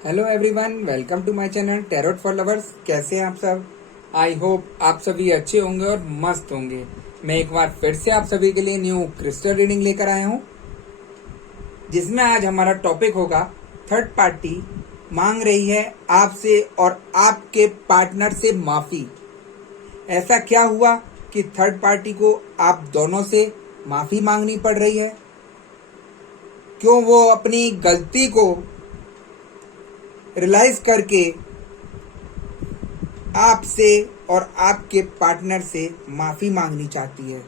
Hello everyone, welcome to my channel tarot for lovers. कैसे हैं आप सब? आई होप आप सभी अच्छे होंगे और मस्त होंगे। मैं एक बार फिर से आप सभी के लिए न्यू क्रिस्टल रीडिंग लेकर आया हूं, जिसमें आज हमारा टॉपिक होगा थर्ड पार्टी मांग रही है आपसे और आपके पार्टनर से माफी। ऐसा क्या हुआ कि थर्ड पार्टी को आप दोनों से माफी मांगनी पड़ रही है? क्यों वो अपनी गलती को रियलाइज करके आपसे और आपके पार्टनर से माफी मांगनी चाहती है?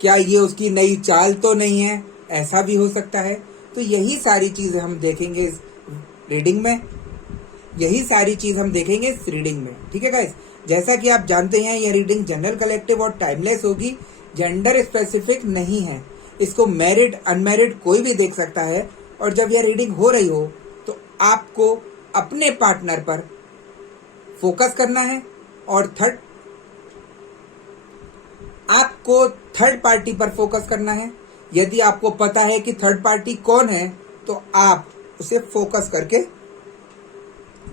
क्या ये उसकी नई चाल तो नहीं है? ऐसा भी हो सकता है। तो यही सारी चीजें हम देखेंगे इस रीडिंग में। ठीक है गाइस, जैसा कि आप जानते हैं ये रीडिंग जनरल, कलेक्टिव और टाइमलेस होगी। जेंडर स्पेसिफिक नहीं है। इसको मैरिड अनमैरिड कोई भी देख सकता है। और जब यह रीडिंग हो रही हो तो आपको अपने पार्टनर पर फोकस करना है और थर्ड पार्टी पर फोकस करना है। यदि आपको पता है कि थर्ड पार्टी कौन है तो आप उसे फोकस करके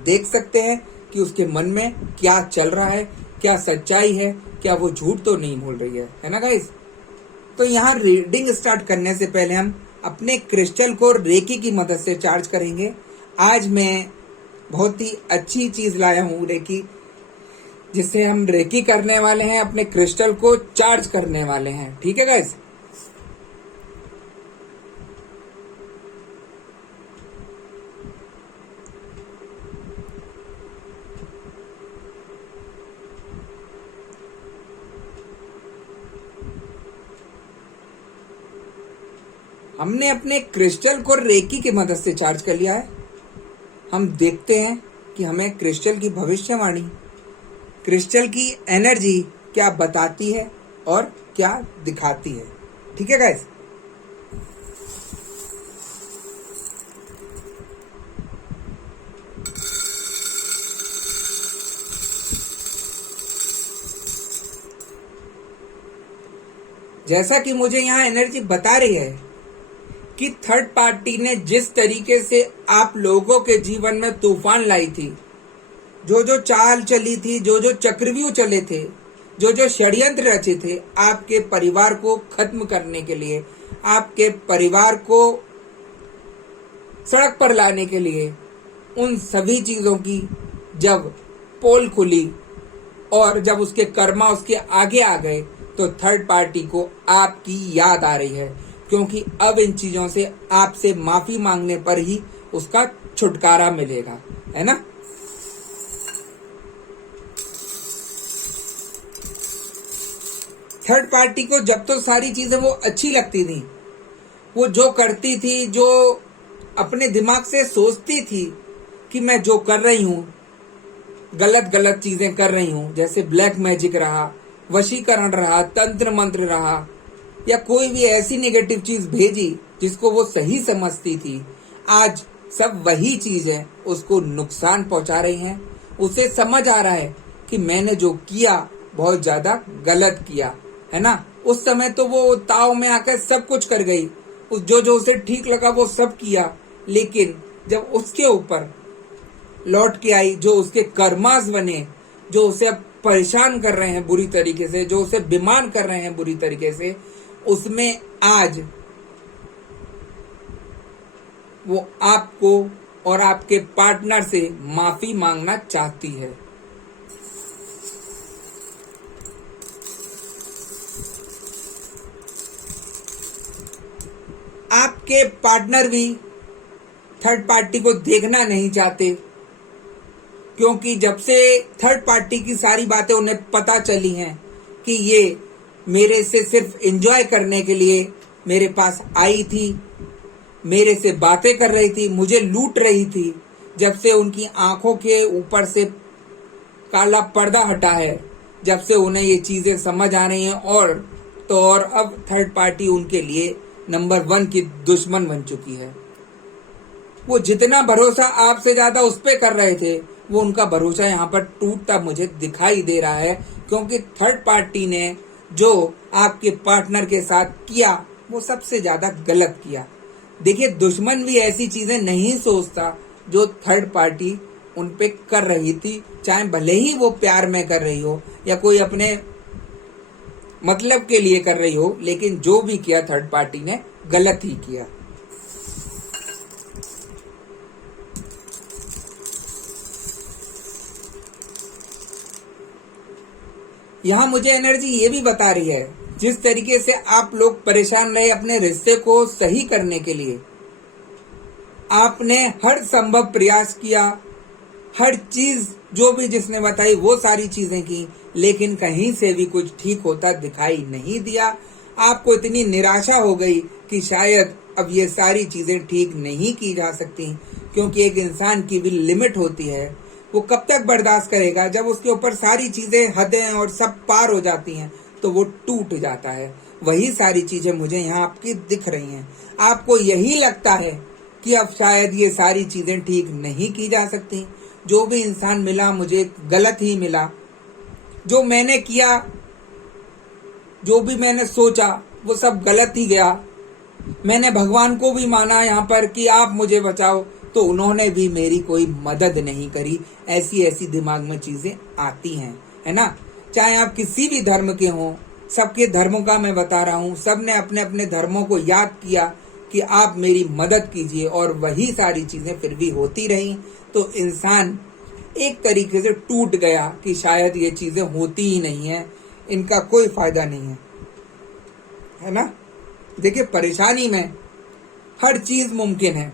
देख सकते हैं कि उसके मन में क्या चल रहा है, क्या सच्चाई है, क्या वो झूठ तो नहीं बोल रही है ना गाइस? तो यहाँ रीडिंग स्टार्ट करने से पहले हम अपने क्रिस्टल को रेकी की मदद से चार्ज करेंगे। आज मैं बहुत ही अच्छी चीज लाया हूँ रेकी, जिससे हम रेकी करने वाले हैं, अपने क्रिस्टल को चार्ज करने वाले हैं। ठीक है गाइस? हमने अपने क्रिस्टल को रेकी की मदद से चार्ज कर लिया है। हम देखते हैं कि हमें क्रिस्टल की भविष्यवाणी, क्रिस्टल की एनर्जी क्या बताती है और क्या दिखाती है। ठीक है गाइस? जैसा कि मुझे यहाँ एनर्जी बता रही है कि थर्ड पार्टी ने जिस तरीके से आप लोगों के जीवन में तूफान लाई थी, जो जो चाल चली थी, जो जो चक्रव्यूह चले थे, जो जो षड्यंत्र रचे थे आपके परिवार को खत्म करने के लिए, आपके परिवार को सड़क पर लाने के लिए, उन सभी चीजों की जब पोल खुली और जब उसके कर्मा उसके आगे आ गए तो थर्ड पार्टी को आपकी याद आ रही है, क्योंकि अब इन चीजों से आपसे माफी मांगने पर ही उसका छुटकारा मिलेगा, है ना? थर्ड पार्टी को जब तो सारी चीजें वो अच्छी लगती थी, वो जो करती थी, जो अपने दिमाग से सोचती थी कि मैं जो कर रही हूं गलत गलत चीजें कर रही हूं, जैसे ब्लैक मैजिक रहा, वशीकरण रहा, तंत्र मंत्र रहा, या कोई भी ऐसी नेगेटिव चीज भेजी जिसको वो सही समझती थी, आज सब वही चीजें उसको नुकसान पहुंचा रही हैं। उसे समझ आ रहा है कि मैंने जो किया बहुत ज्यादा गलत किया, है ना? उस समय तो वो ताव में आकर सब कुछ कर गई, उस जो जो उसे ठीक लगा वो सब किया। लेकिन जब उसके ऊपर लौट के आई, जो उसके कर्मास बने, जो उसे अब परेशान कर रहे हैं बुरी तरीके से, जो उसे बीमार कर रहे हैं बुरी तरीके से, उसमें आज वो आपको और आपके पार्टनर से माफी मांगना चाहती है। आपके पार्टनर भी थर्ड पार्टी को देखना नहीं चाहते, क्योंकि जब से थर्ड पार्टी की सारी बातें उन्हें पता चली हैं कि ये मेरे से सिर्फ एंजॉय करने के लिए मेरे पास आई थी, मेरे से बातें कर रही थी, मुझे लूट रही थी, जब से उनकी आंखों के ऊपर से काला पर्दा हटा है, जब से उन्हें ये चीजें समझ आ रही हैं, और तो और अब थर्ड पार्टी उनके लिए नंबर 1 की दुश्मन बन चुकी है। वो जितना भरोसा आपसे ज्यादा उस पे कर रहे थे, वो उनका भरोसा यहाँ पर टूटता मुझे दिखाई दे रहा है, क्योंकि थर्ड पार्टी ने जो आपके पार्टनर के साथ किया वो सबसे ज्यादा गलत किया। देखिए, दुश्मन भी ऐसी चीजें नहीं सोचता जो थर्ड पार्टी उन पे कर रही थी, चाहे भले ही वो प्यार में कर रही हो या कोई अपने मतलब के लिए कर रही हो, लेकिन जो भी किया थर्ड पार्टी ने गलत ही किया। यहां मुझे एनर्जी ये भी बता रही है, जिस तरीके से आप लोग परेशान रहे अपने रिश्ते को सही करने के लिए, आपने हर संभव प्रयास किया, हर चीज जो भी जिसने बताई वो सारी चीजें की, लेकिन कहीं से भी कुछ ठीक होता दिखाई नहीं दिया। आपको इतनी निराशा हो गई कि शायद अब ये सारी चीजें ठीक नहीं की जा सकती, क्योंकि एक इंसान की भी लिमिट होती है। वो कब तक बर्दाश्त करेगा? जब उसके ऊपर सारी चीजें, हदें और सब पार हो जाती हैं तो वो टूट जाता है। वही सारी चीजें मुझे यहाँ आपकी दिख रही हैं। आपको यही लगता है कि अब शायद ये सारी चीजें ठीक नहीं की जा सकती। जो भी इंसान मिला मुझे गलत ही मिला, जो मैंने किया, जो भी मैंने सोचा वो सब गलत ही गया। मैंने भगवान को भी माना यहाँ पर कि आप मुझे बचाओ, तो उन्होंने भी मेरी कोई मदद नहीं करी। ऐसी ऐसी दिमाग में चीजें आती हैं, है ना। चाहे आप किसी भी धर्म के हों, सबके धर्मों का मैं बता रहा हूँ, सबने अपने अपने धर्मों को याद किया कि आप मेरी मदद कीजिए, और वही सारी चीजें फिर भी होती रही। तो इंसान एक तरीके से टूट गया कि शायद ये चीजें होती ही नहीं है, इनका कोई फायदा नहीं है ना। देखिए, परेशानी में हर चीज मुमकिन है।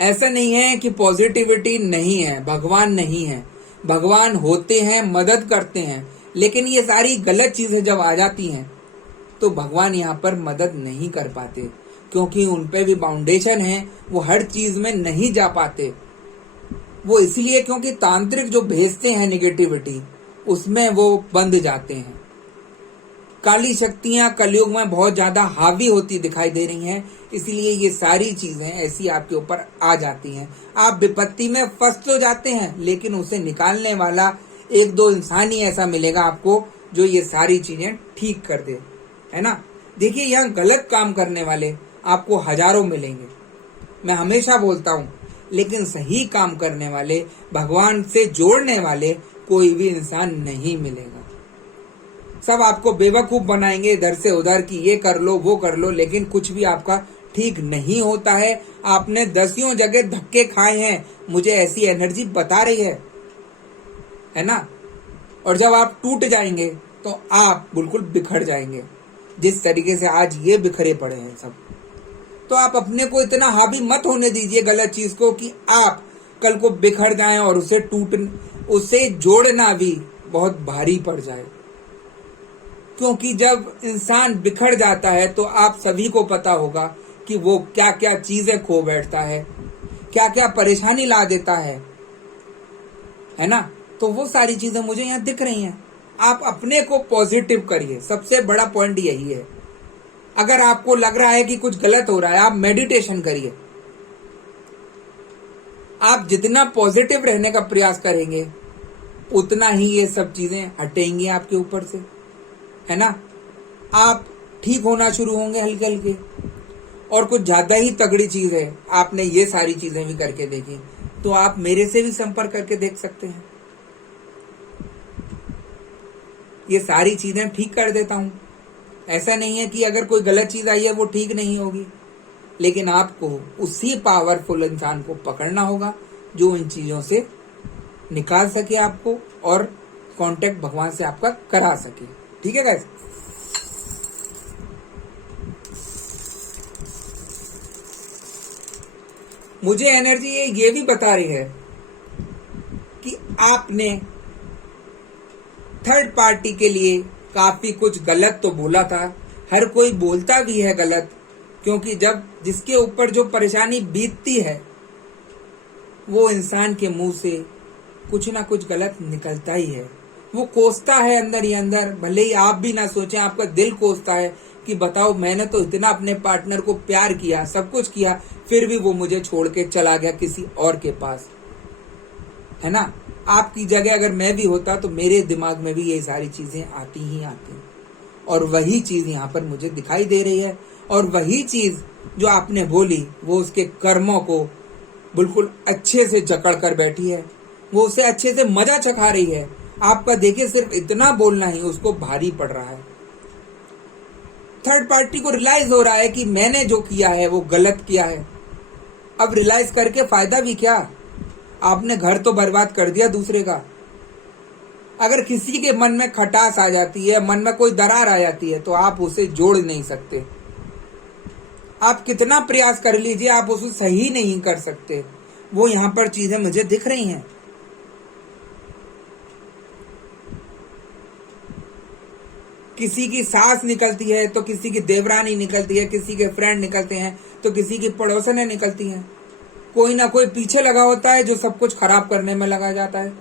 ऐसा नहीं है कि पॉजिटिविटी नहीं है, भगवान नहीं है। भगवान होते हैं, मदद करते हैं, लेकिन ये सारी गलत चीजें जब आ जाती हैं तो भगवान यहाँ पर मदद नहीं कर पाते, क्योंकि उन पे भी बाउंडेशन है, वो हर चीज में नहीं जा पाते। वो इसलिए क्योंकि तांत्रिक जो भेजते हैं नेगेटिविटी, उसमें वो बंद जाते हैं। काली शक्तियां कलयुग में बहुत ज्यादा हावी होती दिखाई दे रही हैं, इसलिए ये सारी चीजें ऐसी आपके ऊपर आ जाती हैं। आप विपत्ति में फंस तो जाते हैं, लेकिन उसे निकालने वाला एक दो इंसान ही ऐसा मिलेगा आपको जो ये सारी चीजें ठीक कर दे, है ना। देखिए, यहाँ गलत काम करने वाले आपको हजारों मिलेंगे, मैं हमेशा बोलता हूँ, लेकिन सही काम करने वाले, भगवान से जोड़ने वाले कोई भी इंसान नहीं मिलेगा। सब आपको बेवकूफ बनाएंगे इधर से उधर कि ये कर लो वो कर लो, लेकिन कुछ भी आपका ठीक नहीं होता है। आपने दसियों जगह धक्के खाए हैं, मुझे ऐसी एनर्जी बता रही है ना। और जब आप टूट जाएंगे तो आप बिल्कुल बिखर जाएंगे, जिस तरीके से आज ये बिखरे पड़े हैं सब। तो आप अपने को इतना हावी मत होने दीजिए गलत चीज को कि आप कल को बिखर जाएं और उसे जोड़ना भी बहुत भारी पड़ जाए। क्योंकि जब इंसान बिखर जाता है तो आप सभी को पता होगा कि वो क्या क्या चीजें खो बैठता है, क्या क्या परेशानी ला देता है ना। तो वो सारी चीजें मुझे यहाँ दिख रही हैं। आप अपने को पॉजिटिव करिए, सबसे बड़ा पॉइंट यही है। अगर आपको लग रहा है कि कुछ गलत हो रहा है, आप मेडिटेशन करिए। आप जितना पॉजिटिव रहने का प्रयास करेंगे, उतना ही ये सब चीजें हटेंगी आपके ऊपर से, है ना। आप ठीक होना शुरू होंगे हल्के हल्के। और कुछ ज्यादा ही तगड़ी चीज है, आपने ये सारी चीजें भी करके देखी, तो आप मेरे से भी संपर्क करके देख सकते हैं। ये सारी चीजें ठीक कर देता हूं। ऐसा नहीं है कि अगर कोई गलत चीज आई है वो ठीक नहीं होगी, लेकिन आपको उसी पावरफुल इंसान को पकड़ना होगा जो इन चीजों से निकाल सके आपको, और कांटेक्ट भगवान से आपका करा सके। ठीक है गाइस। मुझे एनर्जी ये भी बता रही है कि आपने थर्ड पार्टी के लिए काफी कुछ गलत तो बोला था। हर कोई बोलता भी है गलत, क्योंकि जब जिसके ऊपर जो परेशानी बीतती है, वो इंसान के मुंह से कुछ ना कुछ गलत निकलता ही है। वो कोसता है अंदर ही अंदर, भले ही आप भी ना सोचें, आपका दिल कोसता है कि बताओ, मैंने तो इतना अपने पार्टनर को प्यार किया, सब कुछ किया, फिर भी वो मुझे छोड़ के चला गया किसी और के पास, है ना। आपकी जगह अगर मैं भी होता तो मेरे दिमाग में भी ये सारी चीजें आती ही आती, और वही चीज यहाँ पर मुझे दिखाई दे रही है। और वही चीज जो आपने बोली, वो उसके कर्मों को बिल्कुल अच्छे से जकड़ कर बैठी है, वो उसे अच्छे से मजा चखा रही है। आपका देखिए सिर्फ इतना बोलना ही उसको भारी पड़ रहा है। थर्ड पार्टी को रियलाइज हो रहा है कि मैंने जो किया है वो गलत किया है। अब रियलाइज करके फायदा भी क्या, आपने घर तो बर्बाद कर दिया दूसरे का। अगर किसी के मन में खटास आ जाती है, मन में कोई दरार आ जाती है, तो आप उसे जोड़ नहीं सकते। आप कितना प्रयास कर लीजिए, आप उसे सही नहीं कर सकते। वो यहां पर चीजें मुझे दिख रही हैं। किसी की सास निकलती है तो किसी की देवरानी निकलती है, किसी के फ्रेंड निकलते हैं तो किसी की पड़ोसनें निकलती हैं। कोई ना कोई पीछे लगा होता है जो सब कुछ खराब करने में लगा जाता है,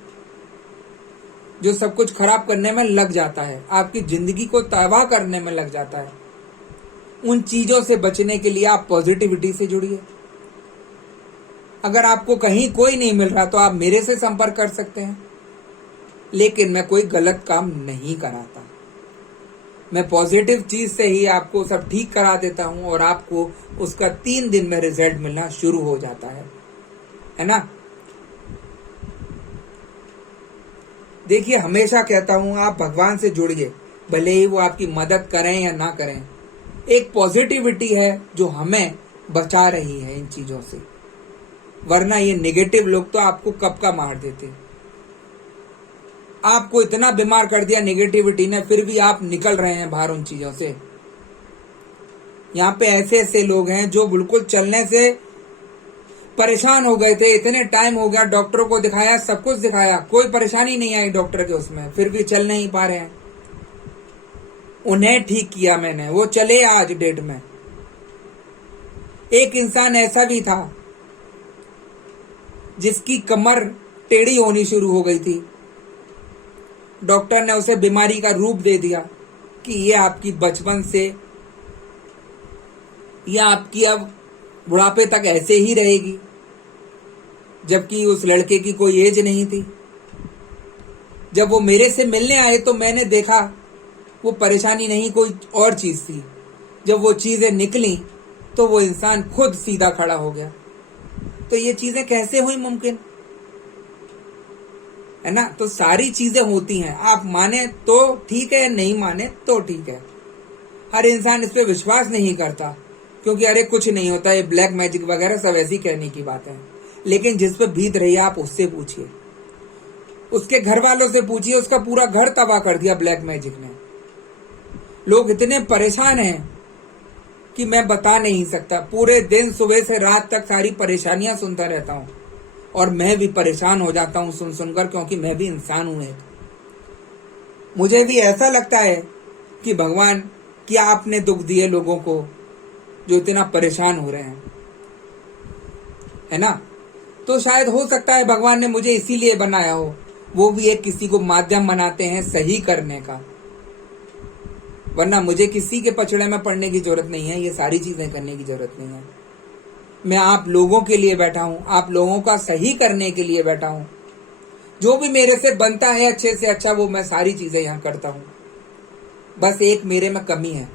जो सब कुछ खराब करने में लग जाता है, आपकी जिंदगी को तबाह करने में लग जाता है। उन चीजों से बचने के लिए आप पॉजिटिविटी से जुड़िए। अगर आपको कहीं कोई नहीं मिल रहा तो आप मेरे से संपर्क कर सकते हैं, लेकिन मैं कोई गलत काम नहीं कराता। मैं पॉजिटिव चीज से ही आपको सब ठीक करा देता हूं और आपको उसका 3 दिन में रिजल्ट मिलना शुरू हो जाता है ना। देखिए, हमेशा कहता हूं आप भगवान से जुड़िए, भले ही वो आपकी मदद करें या ना करें। एक पॉजिटिविटी है जो हमें बचा रही है इन चीजों से, वरना ये नेगेटिव लोग तो आपको कब का मार देते। आपको इतना बीमार कर दिया नेगेटिविटी ने, फिर भी आप निकल रहे हैं बाहर उन चीजों से। यहाँ पे ऐसे ऐसे लोग हैं जो बिल्कुल चलने से परेशान हो गए थे, इतने टाइम हो गया, डॉक्टरों को दिखाया, सब कुछ दिखाया, कोई परेशानी नहीं आई डॉक्टर के उसमें, फिर भी चल नहीं पा रहे हैं। उन्हें ठीक किया मैंने, वो चले आज डेट में। एक इंसान ऐसा भी था जिसकी कमर टेढ़ी होनी शुरू हो गई थी। डॉक्टर ने उसे बीमारी का रूप दे दिया कि ये आपकी बचपन से, यह आपकी अब बुढ़ापे तक ऐसे ही रहेगी, जबकि उस लड़के की कोई एज नहीं थी। जब वो मेरे से मिलने आए तो मैंने देखा वो परेशानी नहीं, कोई और चीज थी। जब वो चीजें निकली तो वो इंसान खुद सीधा खड़ा हो गया। तो ये चीजें कैसे हुई मुमकिन, है ना। तो सारी चीजें होती हैं, आप माने तो ठीक है, नहीं माने तो ठीक है। हर इंसान इस पे विश्वास नहीं करता क्योंकि अरे कुछ नहीं होता, ये ब्लैक मैजिक वगैरह सब ऐसी कहने की बात है। लेकिन जिस पे बीत रही है आप उससे पूछिए, उसके घर वालों से पूछिए, उसका पूरा घर तबाह कर दिया ब्लैक मैजिक ने। लोग इतने परेशान हैं कि मैं बता नहीं सकता। पूरे दिन सुबह से रात तक सारी परेशानियां सुनता रहता हूं और मैं भी परेशान हो जाता हूं सुन सुनकर, क्योंकि मैं भी इंसान हूं एक। मुझे भी ऐसा लगता है कि भगवान क्या आपने दुख दिए लोगों को जो इतना परेशान हो रहे हैं, है ना। तो शायद हो सकता है भगवान ने मुझे इसीलिए बनाया हो, वो भी एक किसी को माध्यम बनाते हैं सही करने का, वरना मुझे किसी के पछड़े में पड़ने की जरूरत नहीं है, ये सारी चीजें करने की जरूरत नहीं है। मैं आप लोगों के लिए बैठा हूं, आप लोगों का सही करने के लिए बैठा हूं। जो भी मेरे से बनता है अच्छे से अच्छा, वो मैं सारी चीजें यहां करता हूं। बस एक मेरे में कमी है,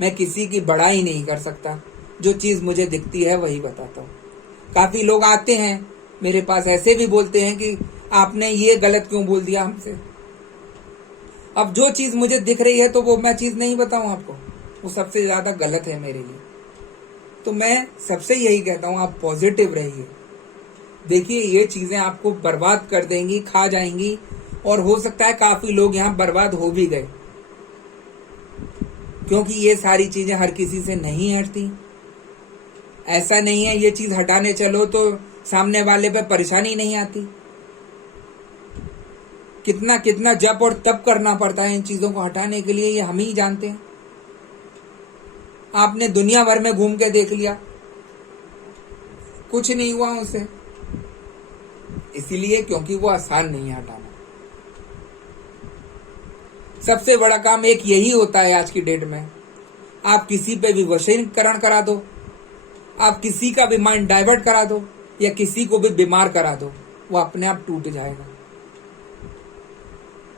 मैं किसी की बड़ाई नहीं कर सकता, जो चीज मुझे दिखती है वही बताता हूं। काफी लोग आते हैं मेरे पास, ऐसे भी बोलते हैं कि आपने ये गलत क्यों बोल दिया हमसे। अब जो चीज मुझे दिख रही है तो वो मैं चीज नहीं बताऊं आपको, वो सबसे ज्यादा गलत है मेरे लिए। तो मैं सबसे यही कहता हूं, आप पॉजिटिव रहिए। देखिए, ये चीजें आपको बर्बाद कर देंगी, खा जाएंगी, और हो सकता है काफी लोग यहाँ बर्बाद हो भी गए, क्योंकि ये सारी चीजें हर किसी से नहीं हटती। ऐसा नहीं है ये चीज हटाने चलो तो सामने वाले पे परेशानी नहीं आती। कितना कितना जप और तप करना पड़ता है इन चीजों को हटाने के लिए, ये हम ही जानते हैं। आपने दुनिया भर में घूम के देख लिया, कुछ नहीं हुआ उनसे, इसीलिए क्योंकि वो आसान नहीं है हटाना। सबसे बड़ा काम एक यही होता है आज की डेट में, आप किसी पे भी वशीकरण करा दो, आप किसी का भी माइंड डाइवर्ट करा दो, या किसी को भी बीमार करा दो, वो अपने आप टूट जाएगा।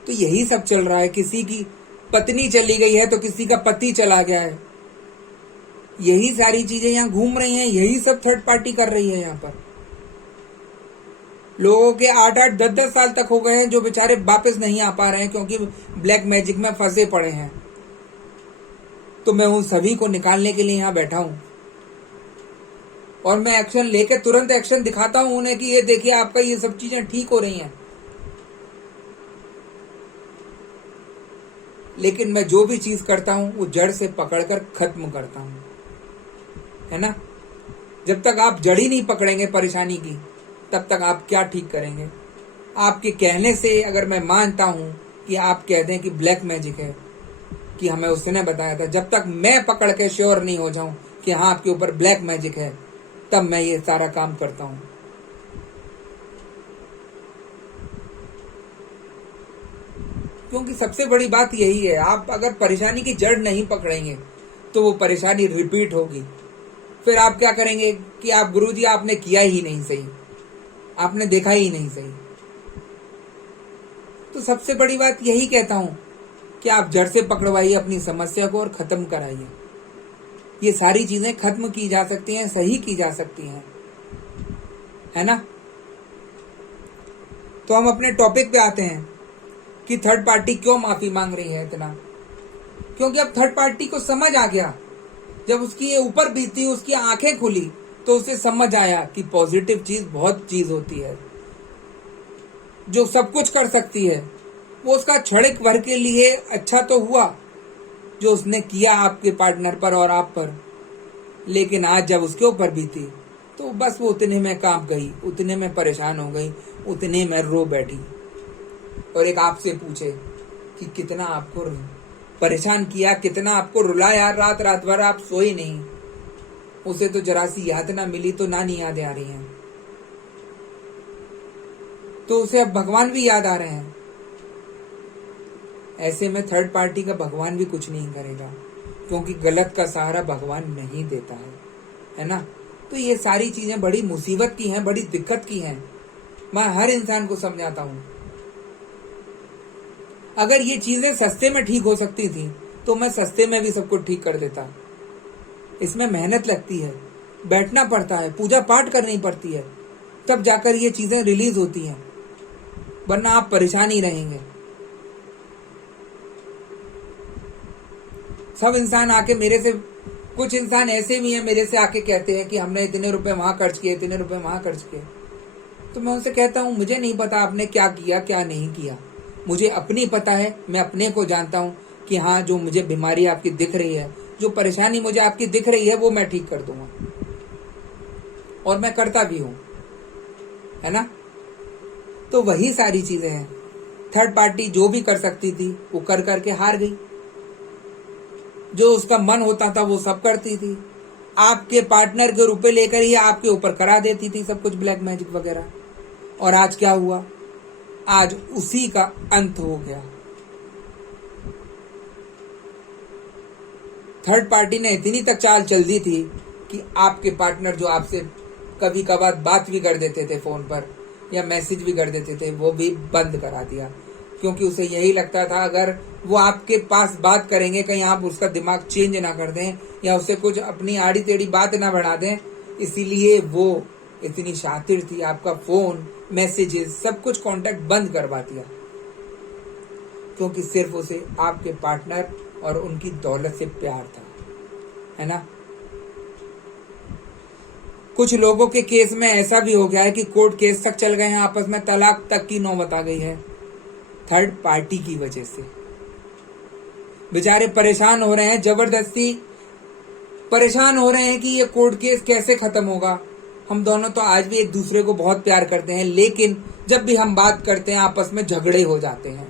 तो यही सब चल रहा है। किसी की पत्नी चली गई है तो किसी का पति चला गया है, यही सारी चीजें यहाँ घूम रही हैं, यही सब थर्ड पार्टी कर रही है यहाँ पर। लोगों के 8-8 10-10 साल तक हो गए हैं जो बेचारे वापस नहीं आ पा रहे हैं क्योंकि ब्लैक मैजिक में फंसे पड़े हैं। तो मैं उन सभी को निकालने के लिए यहाँ बैठा हूं और मैं एक्शन लेके तुरंत एक्शन दिखाता हूं उन्हें कि ये देखिए आपका ये सब चीजें ठीक हो रही हैं। लेकिन मैं जो भी चीज करता हूं वो जड़ से पकड़कर खत्म करता हूं, है ना। जब तक आप जड़ ही नहीं पकड़ेंगे परेशानी की तब तक आप क्या ठीक करेंगे। आपके कहने से अगर मैं मानता हूं कि आप कह दें कि ब्लैक मैजिक है, कि हमें उसने बताया था, जब तक मैं पकड़ के श्योर नहीं हो जाऊं कि हाँ आपके ऊपर ब्लैक मैजिक है, तब मैं ये सारा काम करता हूं। क्योंकि सबसे बड़ी बात यही है, आप अगर परेशानी की जड़ नहीं पकड़ेंगे तो वो परेशानी रिपीट होगी। फिर आप क्या करेंगे कि आप गुरुजी आपने किया ही नहीं सही, आपने देखा ही नहीं सही। तो सबसे बड़ी बात यही कहता हूं कि आप जड़ से पकड़वाइए अपनी समस्या को और खत्म कराइए। ये सारी चीजें खत्म की जा सकती हैं, सही की जा सकती हैं, है ना। तो हम अपने टॉपिक पे आते हैं कि थर्ड पार्टी क्यों माफी मांग रही है इतना। क्योंकि अब थर्ड पार्टी को समझ आ गया, जब उसकी ये ऊपर बीती, उसकी आंखें खुली, तो उसे समझ आया कि पॉजिटिव चीज बहुत चीज होती है जो सब कुछ कर सकती है। वो उसका क्षणिक भर के लिए अच्छा तो हुआ जो उसने किया आपके पार्टनर पर और आप पर, लेकिन आज जब उसके ऊपर बीती तो बस वो उतने में कांप गई, उतने में परेशान हो गई, उतने में रो बैठी और एक आपसे पूछे कि कितना आपको परेशान किया, कितना आपको रुलाया, रात रात भर आप सोए नहीं। उसे तो जरा सी याद ना मिली तो नानी यादें आ रही हैं, तो उसे अब भगवान भी याद आ रहे हैं। ऐसे में थर्ड पार्टी का भगवान भी कुछ नहीं करेगा, क्योंकि गलत का सहारा भगवान नहीं देता है ना। तो ये सारी चीजें बड़ी मुसीबत की हैं, बड़ी दिक्कत की हैं। मैं हर इंसान को समझाता हूं, अगर ये चीजें सस्ते में ठीक हो सकती थी तो मैं सस्ते में भी सब कुछ ठीक कर देता। इसमें मेहनत लगती है, बैठना पड़ता है, पूजा पाठ करनी पड़ती है, तब जाकर ये चीजें रिलीज होती हैं, वरना आप परेशान ही रहेंगे। सब इंसान आके मेरे से, कुछ इंसान ऐसे भी हैं मेरे से आके कहते हैं कि हमने इतने रुपए वहां खर्च किए, इतने रुपए वहां खर्च किए। तो मैं उनसे कहता हूं मुझे नहीं पता आपने क्या किया क्या नहीं किया, मुझे अपनी पता है, मैं अपने को जानता हूं कि हाँ जो मुझे बीमारी आपकी दिख रही है, जो परेशानी मुझे आपकी दिख रही है, वो मैं ठीक कर दूंगा और मैं करता भी हूं, है ना। तो वही सारी चीजें हैं। थर्ड पार्टी जो भी कर सकती थी वो कर करके हार गई, जो उसका मन होता था वो सब करती थी, आपके पार्टनर के रुपए लेकर ही आपके ऊपर करा देती थी सब कुछ, ब्लैक मैजिक वगैरह। और आज क्या हुआ, आज उसी का अंत हो गया। थर्ड पार्टी ने इतनी तक चाल चल दी थी कि आपके पार्टनर जो आपसे कभी कभार बात भी कर देते थे फोन पर या मैसेज भी कर देते थे, वो भी बंद करा दिया। क्योंकि उसे यही लगता था अगर वो आपके पास बात करेंगे कहीं आप उसका दिमाग चेंज ना कर दें या उसे कुछ अपनी आड़ी टेढ़ी बात ना बढ़ा दें, इसीलिए वो इतनी शातिर थी, आपका फोन, मैसेजेस, सब कुछ कांटेक्ट बंद करवा दिया। क्योंकि सिर्फ उसे आपके पार्टनर और उनकी दौलत से प्यार था, है ना। कुछ लोगों के केस में ऐसा भी हो गया है कि कोर्ट केस तक चल गए हैं, आपस में तलाक तक की नौबत आ गई है थर्ड पार्टी की वजह से। बेचारे परेशान हो रहे हैं, जबरदस्ती परेशान हो रहे हैं कि ये कोर्ट केस कैसे खत्म होगा। हम दोनों तो आज भी एक दूसरे को बहुत प्यार करते हैं, लेकिन जब भी हम बात करते हैं आपस में झगड़े हो जाते हैं।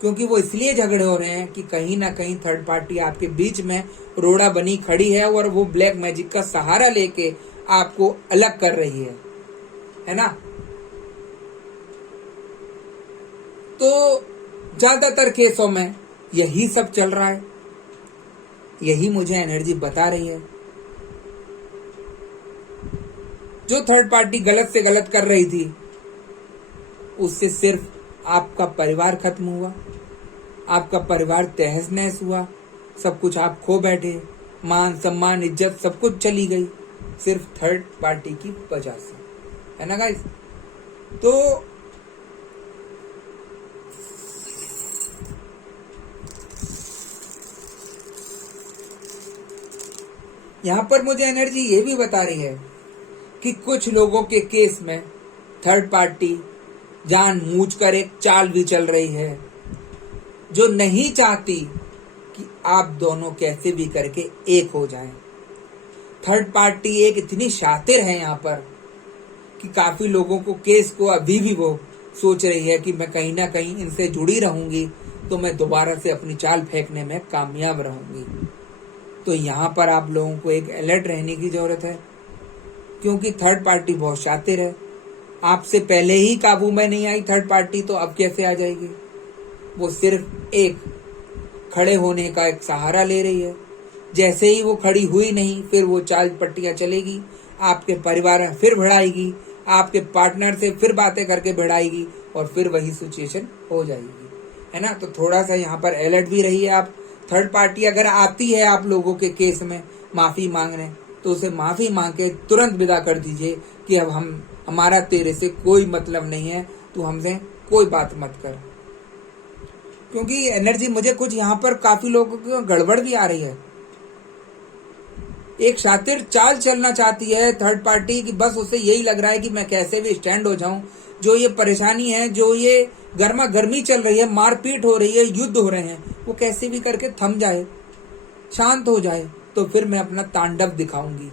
क्योंकि वो इसलिए झगड़े हो रहे हैं कि कहीं ना कहीं थर्ड पार्टी आपके बीच में रोड़ा बनी खड़ी है और वो ब्लैक मैजिक का सहारा लेके आपको अलग कर रही है ना। तो ज्यादातर केसों में यही सब चल रहा है, यही मुझे एनर्जी बता रही है। जो थर्ड पार्टी गलत से गलत कर रही थी उससे सिर्फ आपका परिवार खत्म हुआ, आपका परिवार तहस नहस हुआ, सब कुछ आप खो बैठे, मान सम्मान इज्जत सब कुछ चली गई, सिर्फ थर्ड पार्टी की वजह से, है ना गाइस। तो यहां पर मुझे एनर्जी ये भी बता रही है कि कुछ लोगों के केस में थर्ड पार्टी जानबूझकर एक चाल भी चल रही है, जो नहीं चाहती कि आप दोनों कैसे भी करके एक हो जाएं। थर्ड पार्टी एक इतनी शातिर है यहाँ पर कि काफी लोगों को केस को अभी भी वो सोच रही है कि मैं कहीं ना कहीं इनसे जुड़ी रहूंगी तो मैं दोबारा से अपनी चाल फेंकने में कामयाब रहूंगी। तो यहाँ पर आप लोगों को एक अलर्ट रहने की जरूरत है, क्योंकि थर्ड पार्टी बहुत शातिर है। आपसे पहले ही काबू में नहीं आई थर्ड पार्टी, तो अब कैसे आ जाएगी? वो सिर्फ एक खड़े होने का एक सहारा ले रही है। जैसे ही वो खड़ी हुई नहीं, फिर वो चाल पट्टियां चलेगी, आपके परिवार में फिर भिड़ाएगी, आपके पार्टनर से फिर बातें करके भिड़ाएगी और फिर वही सिचुएशन हो जाएगी, है ना। तो थोड़ा सा यहाँ पर अलर्ट भी रहिए आप। थर्ड पार्टी अगर आती है आप लोगों के केस में माफी मांगने, तो उसे माफी मांग के तुरंत विदा कर दीजिए कि अब हमारा तेरे से कोई मतलब नहीं है, तू हमसे कोई बात मत कर। क्योंकि एनर्जी मुझे कुछ यहाँ पर काफी लोगों की गड़बड़ भी आ रही है। एक शातिर चाल चलना चाहती है थर्ड पार्टी की, बस उसे यही लग रहा है कि मैं कैसे भी स्टैंड हो जाऊं। जो ये परेशानी है, जो ये गर्मा गर्मी चल रही है, मारपीट हो रही है, युद्ध हो रहे हैं, वो कैसे भी करके थम जाए, शांत हो जाए, तो फिर मैं अपना तांडव दिखाऊंगी।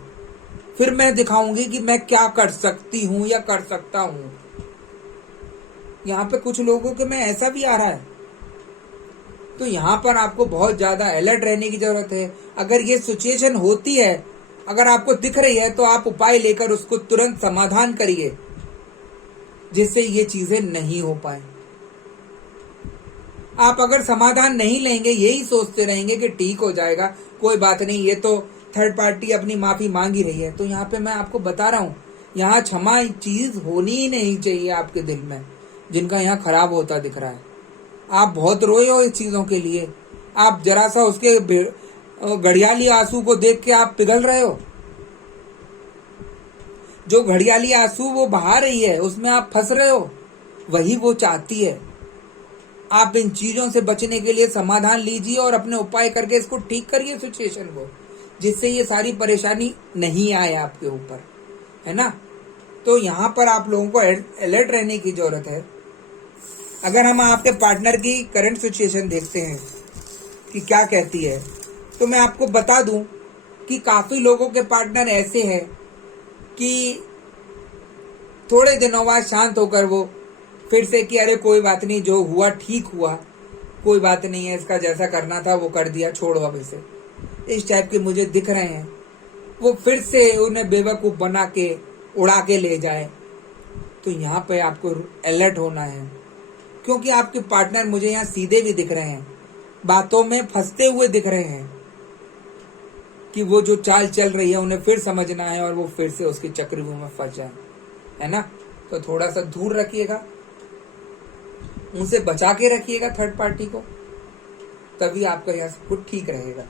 फिर मैं दिखाऊंगी कि मैं क्या कर सकती हूँ या कर सकता हूँ। यहाँ पे कुछ लोगों के में ऐसा भी आ रहा है। तो यहाँ पर आपको बहुत ज्यादा अलर्ट रहने की जरूरत है। अगर ये सिचुएशन होती है, अगर आपको दिख रही है, तो आप उपाय लेकर उसको तुरंत समाधान करिए, जिससे ये चीजें नहीं हो पाए। आप अगर समाधान नहीं लेंगे, यही सोचते रहेंगे कि ठीक हो जाएगा, कोई बात नहीं, ये तो थर्ड पार्टी अपनी माफी मांग ही रही है, तो यहाँ पे मैं आपको बता रहा हूँ, यहाँ क्षमा चीज होनी ही नहीं चाहिए आपके दिल में, जिनका यहाँ खराब होता दिख रहा है। आप बहुत रोए हो इस चीजों के लिए। आप जरा सा उसके घड़ियाली आंसू को देख के आप पिघल रहे हो। जो घड़ियाली आंसू वो बहा रही है, उसमें आप फंस रहे हो, वही वो चाहती है। आप इन चीजों से बचने के लिए समाधान लीजिए और अपने उपाय करके इसको ठीक करिए सिचुएशन को, जिससे ये सारी परेशानी नहीं आए आपके ऊपर, है ना। तो यहाँ पर आप लोगों को अलर्ट रहने की जरूरत है। अगर हम आपके पार्टनर की करंट सिचुएशन देखते हैं कि क्या कहती है, तो मैं आपको बता दूं कि काफी लोगों के पार्टनर ऐसे हैं कि थोड़े दिनों बाद शांत होकर वो फिर से कि अरे कोई बात नहीं, जो हुआ ठीक हुआ, कोई बात नहीं है, इसका जैसा करना था वो कर दिया, छोड़ो अब इसे, इस टाइप के मुझे दिख रहे हैं। वो फिर से उन्हें बेवकूफ बना के उड़ा के ले जाए। तो यहाँ पे आपको अलर्ट होना है, क्योंकि आपके पार्टनर मुझे यहाँ सीधे भी दिख रहे हैं, बातों में फंसते हुए दिख रहे हैं कि वो जो चाल चल रही है उन्हें फिर समझना है और वो फिर से उसके चक्रव्यूह में फंस जाए, है ना। तो थोड़ा सा दूर रखिएगा, उनसे बचा के रखिएगा थर्ड पार्टी को, तभी आपका यहाँ सब कुछ ठीक रहेगा।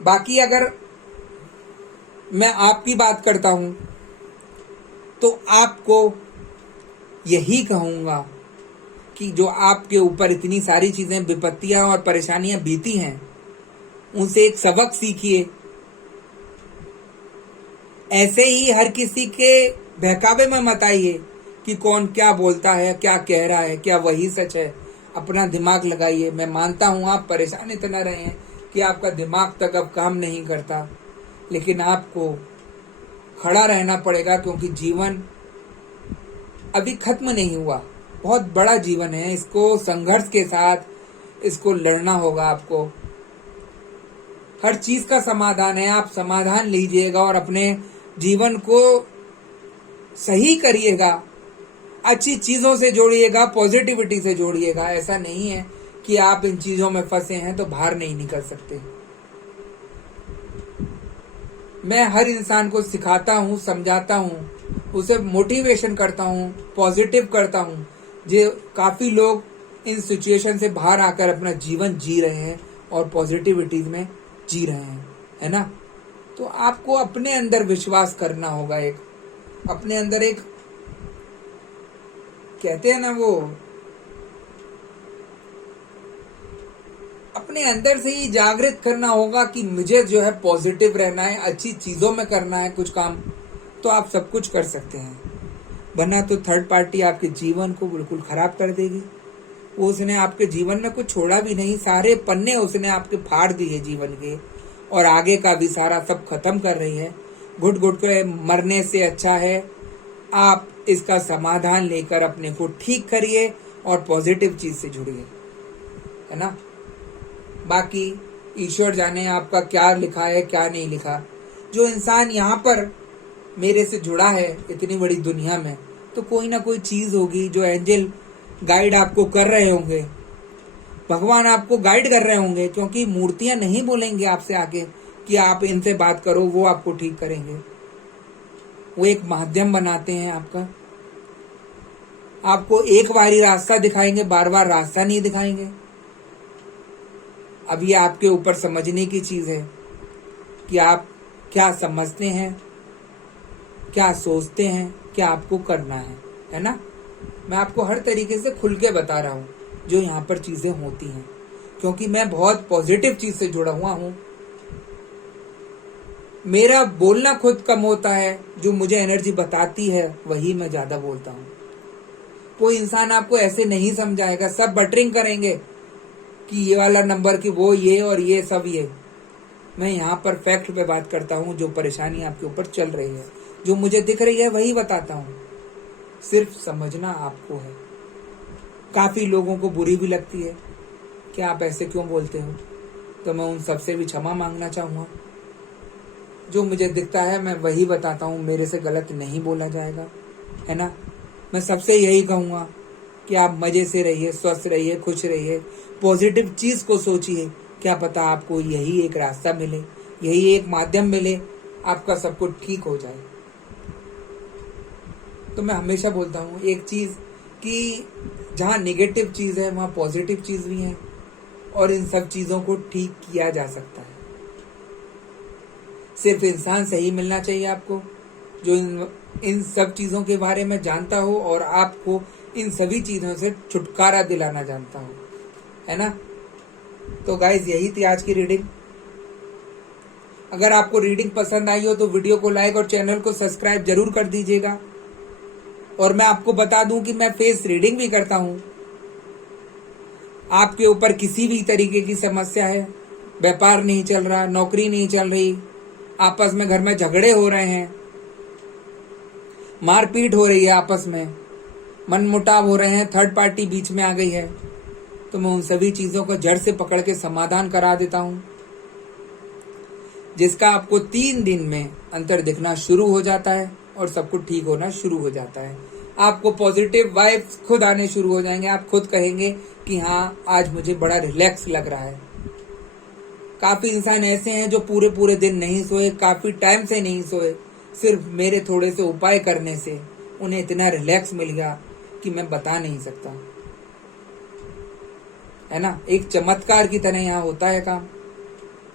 बाकी अगर मैं आपकी बात करता हूं तो आपको यही कहूंगा कि जो आपके ऊपर इतनी सारी चीजें, विपत्तियां और परेशानियां बीती हैं, उनसे एक सबक सीखिए। ऐसे ही हर किसी के बहकावे में मत आइए कि कौन क्या बोलता है, क्या कह रहा है, क्या वही सच है। अपना दिमाग लगाइए। मैं मानता हूं आप परेशान इतना रहे हैं कि आपका दिमाग तक अब काम नहीं करता, लेकिन आपको खड़ा रहना पड़ेगा, क्योंकि जीवन अभी खत्म नहीं हुआ, बहुत बड़ा जीवन है, इसको संघर्ष के साथ इसको लड़ना होगा आपको। हर चीज का समाधान है, आप समाधान लीजिएगा और अपने जीवन को सही करिएगा, अच्छी चीजों से जोड़िएगा, पॉजिटिविटी से जोड़िएगा। ऐसा नहीं है कि आप इन चीजों में फंसे हैं तो बाहर नहीं निकल सकते। मैं हर इंसान को सिखाता हूँ, समझाता हूँ, उसे मोटिवेशन करता हूँ, पॉजिटिव करता हूँ। जो काफी लोग इन सिचुएशन से बाहर आकर अपना जीवन जी रहे हैं और पॉजिटिविटी में जी रहे हैं, है ना। तो आपको अपने अंदर विश्वास करना होगा, एक अपने अंदर एक कहते हैं ना वो, अपने अंदर से ही जागृत करना होगा कि मुझे जो है पॉजिटिव रहना है, अच्छी चीजों में करना है कुछ काम, तो आप सब कुछ कर सकते हैं। वरना तो थर्ड पार्टी आपके जीवन को बिल्कुल खराब कर देगी। वो उसने आपके जीवन में कुछ छोड़ा भी नहीं, सारे पन्ने उसने आपके फाड़ दिए जीवन के, और आगे का भी सारा सब खत्म कर रही है। घुट घुट के मरने से अच्छा है आप इसका समाधान लेकर अपने को ठीक करिए और पॉजिटिव चीज से जुड़िए, है ना। बाकी ईश्वर जाने आपका क्या लिखा है क्या नहीं लिखा। जो इंसान यहाँ पर मेरे से जुड़ा है इतनी बड़ी दुनिया में, तो कोई ना कोई चीज होगी जो एंजल गाइड आपको कर रहे होंगे, भगवान आपको गाइड कर रहे होंगे, क्योंकि मूर्तियां नहीं बोलेंगे आपसे आके कि आप इनसे बात करो, वो आपको ठीक करेंगे। वो एक माध्यम बनाते हैं आपका, आपको एक बार ही रास्ता दिखाएंगे, बार बार रास्ता नहीं दिखाएंगे। अब ये आपके ऊपर समझने की चीज है कि आप क्या समझते हैं, क्या सोचते हैं, क्या आपको करना है ना। मैं आपको हर तरीके से खुल के बता रहा हूँ जो यहाँ पर चीजें होती हैं, क्योंकि मैं बहुत पॉजिटिव चीज से जुड़ा हुआ हूँ। मेरा बोलना खुद कम होता है, जो मुझे एनर्जी बताती है वही मैं ज्यादा बोलता हूँ। कोई इंसान आपको ऐसे नहीं समझाएगा, सब बटरिंग करेंगे कि ये वाला नंबर की वो ये और ये सब ये। मैं यहाँ पर फैक्ट पे बात करता हूँ, जो परेशानी आपके ऊपर चल रही है, जो मुझे दिख रही है वही बताता हूँ। सिर्फ समझना आपको है। काफी लोगों को बुरी भी लगती है कि आप ऐसे क्यों बोलते हो, तो मैं उन सबसे भी क्षमा मांगना चाहूंगा। जो मुझे दिखता है मैं वही बताता हूँ, मेरे से गलत नहीं बोला जाएगा, है ना। मैं सबसे यही कहूंगा कि आप मजे से रहिए, स्वस्थ रहिए, खुश रहिए, पॉजिटिव चीज को सोचिए। क्या पता आपको यही एक रास्ता मिले, यही एक माध्यम मिले, आपका सब कुछ ठीक हो जाए। तो मैं हमेशा बोलता हूँ एक चीज कि जहाँ नेगेटिव चीज है वहाँ पॉजिटिव चीज भी है, और इन सब चीजों को ठीक किया जा सकता है। सिर्फ इंसान सही मिलना चाहिए आपको, जो इन सब चीजों के बारे में जानता हो और आपको इन सभी चीजों से छुटकारा दिलाना जानता हो, है ना। तो गाइज यही थी आज की रीडिंग। अगर आपको रीडिंग पसंद आई हो तो वीडियो को लाइक और चैनल को सब्सक्राइब जरूर कर दीजिएगा। और मैं आपको बता दूं कि मैं फेस रीडिंग भी करता हूं। आपके ऊपर किसी भी तरीके की समस्या है, व्यापार नहीं चल रहा, नौकरी नहीं चल रही, आपस में घर में झगड़े हो रहे हैं, मारपीट हो रही है आपस में, मनमुटाव हो रहे हैं, थर्ड पार्टी बीच में आ गई है, तो मैं उन सभी चीजों को जड़ से पकड़ के समाधान करा देता हूं, जिसका आपको 3 दिन में अंतर दिखना शुरू हो जाता है और सब कुछ ठीक होना शुरू हो जाता है। आपको पॉजिटिव वाइब्स खुद आने शुरू हो जाएंगे। आप खुद कहेंगे कि हाँ, आज मुझे बड़ा रिलैक्स लग रहा है। काफी इंसान ऐसे हैं जो पूरे पूरे दिन नहीं सोए, काफी टाइम से नहीं सोए, सिर्फ मेरे थोड़े से उपाय करने से उन्हें इतना रिलैक्स मिल गया कि मैं बता नहीं सकता, है ना। एक चमत्कार की तरह यहाँ होता है काम,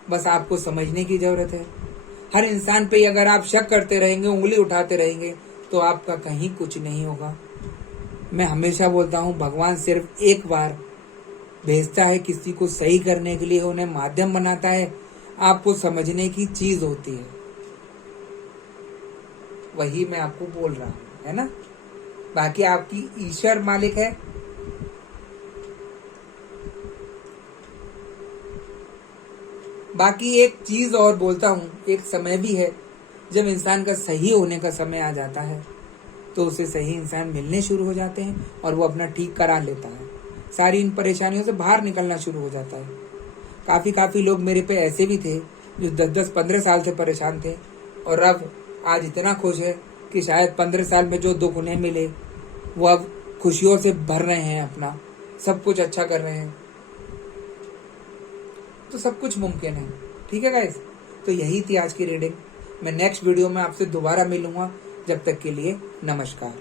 बस आपको समझने की जरूरत है। हर इंसान पे अगर आप शक करते रहेंगे, उंगली उठाते रहेंगे, तो आपका कहीं कुछ नहीं होगा। मैं हमेशा बोलता हूँ भगवान सिर्फ एक बार भेजता है किसी को सही करने के लिए, उन्हें माध्यम बनाता है, आपको समझने की चीज होती है। वही मैं आपको बोल रहा हूँ, है ना। बाकी आपकी ईश्वर मालिक है। बाकी एक चीज और बोलता हूँ, एक समय भी है जब इंसान का सही होने का समय आ जाता है, तो उसे सही इंसान मिलने शुरू हो जाते हैं और वो अपना ठीक करा लेता है, सारी इन परेशानियों से बाहर निकलना शुरू हो जाता है। काफी लोग मेरे पे ऐसे भी थे जो 10-15 साल से परेशान थे, और अब आज इतना खुश है कि शायद 15 साल में जो दुख उन्हें मिले वो अब खुशियों से भर रहे हैं, अपना सब कुछ अच्छा कर रहे हैं। तो सब कुछ मुमकिन है। ठीक है गाइस, तो यही थी आज की रीडिंग। मैं नेक्स्ट वीडियो में आपसे दोबारा मिलूंगा। जब तक के लिए नमस्कार।